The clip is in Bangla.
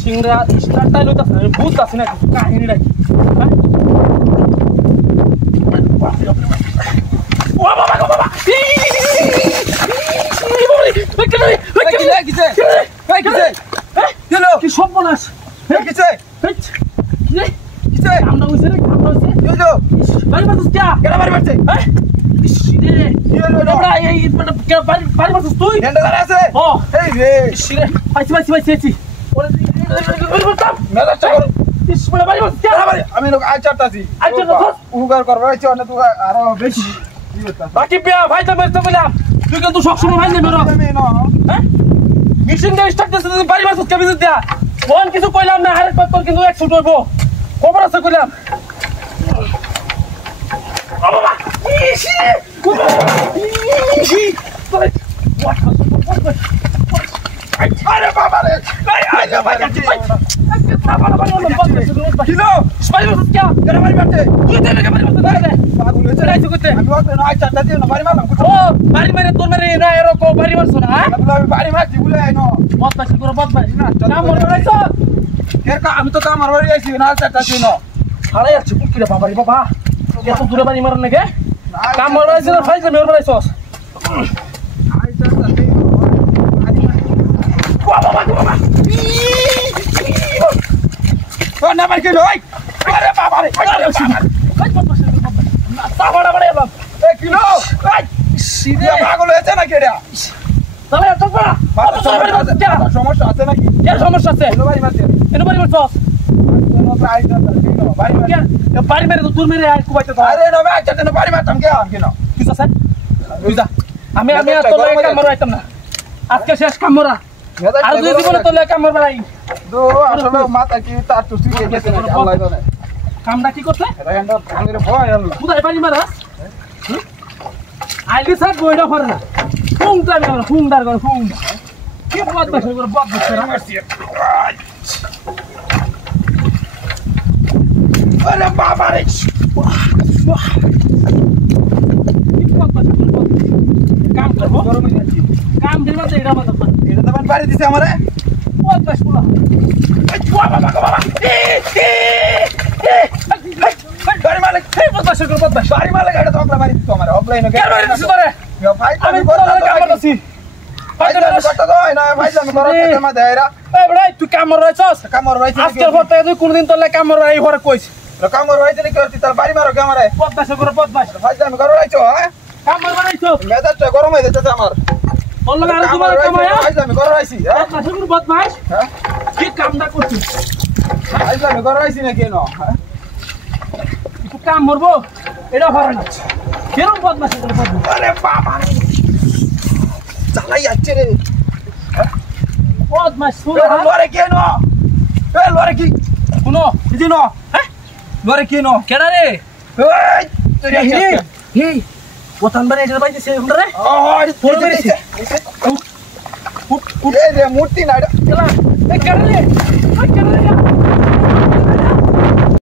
সিংড়া স্টারটাই লইতাছ না বুঝতাছ না কাহিনীটা কি হ্যাঁ ও বাবা গো বাবা কি সর্বনাশ কিছে আমরা হইছে রে আমরা হইছে বাড়ি বাসুস কে কেডা বাড়ি মারছে শিরে এবড়া এই বাড়ি বাসুস তুই এন্ডা দাঁড়া আছে ও এই রে শিরে পাইছি ওরে মেলা চাকর বাড়ি বাসুস কে আমি লোক আই চারতাছি উগার করবা হইছে অন্য তুই আরো বেশি বাকি বিয়া ভাইটা মেরতে বললাম তুই কিন্তু সবসময় ভাই নেবে হ্যাঁ মিশিং দে স্টার্ট দিতে বাড়ি বাসুস কে বিজত দিয়া কোন কিছু কইলাম না আরেক বার তোর কিন্তু এক ছুট হইব খবর আছে কইলাম বাবা আরে বাবা রে আই ভাই কাছে কিলো বাড়ি বাসুস কে কেডা বাড়ি মারছে তুই দেনে কে বাড়ি বাসুস দে পাগল হইছে রে আমি ওকে না আই চারতাছি না বাড়ি মারলাম ও বাড়ি মেরে তোর মেরে না এরকম বাড়ি মারছ না আমি বাড়ি মারছি বলে আইনো বদমাশি করে বদমাশি না কাম মরছ আমি তো কামার বাড়ি আইছি না চারতাছি না হারাই যাচ্ছে কি রে বাবা রে বাবা এত দূরে বাড়ি মারন নাকি কাম মরছ না ফাইজ মেরে মারছস আই চারতাছি বাবা ও না মার কে রই আরে বাবা রে তাহলে বড় বাবা এ কিলো সিধে পাগল হয়েছে না কেডা তাহলে এত বড় সমস্যা আছে নাকি কি সমস্যা আছে কোন বাড়ি মারছে এনে বাড়ি মারছস বাড়ি মেরে তো তোর মেরে আর কুবাইতে তো আরে না ভাই চাচা বাড়ি মারতাম কে আমি না কিছু আছে বুঝা আমি আর তোর লাগে কাম মারাইতাম না আজকে শেষ কাম মারা আর দুই জীবনে তোর লাগে কাম মারাই দো আসলে মাথা কি তার তো তুই গেছে না আল্লাহ জানে কামটা কি করতে এটা এন্ড ভাঙিরে ভয় আল্লাহ কোথায় বাড়ি মারাস আইলি স্যার বইটা করে না ফুংটা মেরে ফুংদার করে ফুংদা কি বদমাশ করে বদমাশ করে মারছি আরে বাবা রে কাম করবো গরম হয়ে যাচ্ছে কাম দিবা তো এটা মাথা এটা তো বাড়ি দিছে আমারে বদমাশ পুরা বাড়ি মালিক এই বদমাশ করে বদমাশ বাড়ি মালিক এটা তো অগলা বাড়ি দিছে আমারে অগলাই না কেন বাড়ি দিছিস তোরে ভাই আমি তোর লাগে কাম করতেছি ভাই কত দই না ভাই আমি করতে মা দেয়রা এই বড়াই তুই কাম মারছস কামর ভাই আজকের পর থেকে তুই কোনদিন তোর লাগে কাম মারবা এই ঘরে কইছ কামর ভাই তুমি করতে তার বাড়ি মারো কে আমারে বদমাশ করে বদমাশ ভাই আমি করো রাইছো হ্যাঁ কাম মারবা নাইছো মেজাজটা গরম হয়ে যাচ্ছে আমার তোর লাগে আর তোমার কাম হয় ভাই আমি করো রাইছি হ্যাঁ বদমাশ করে বদমাশ হ্যাঁ কি কামটা করছিস ভাই আমি করো রাইছি না কেন হ্যাঁ তুই কাম মারবো এটা পারে না কেন বদমাশ করে বদমাশ আরে বাবা চালাই যাচ্ছে রে বদমাশ শুনো লরে কেন এ লরে কি শুনো বুঝি ন হ্যাঁ লরে কেন কেডা রে এই এই ওতান বারে এটা বাইতে সে হুন্ডা রে ওই ফোন মেরেছি এই রে মূর্তি না কেলা এ কেডা রে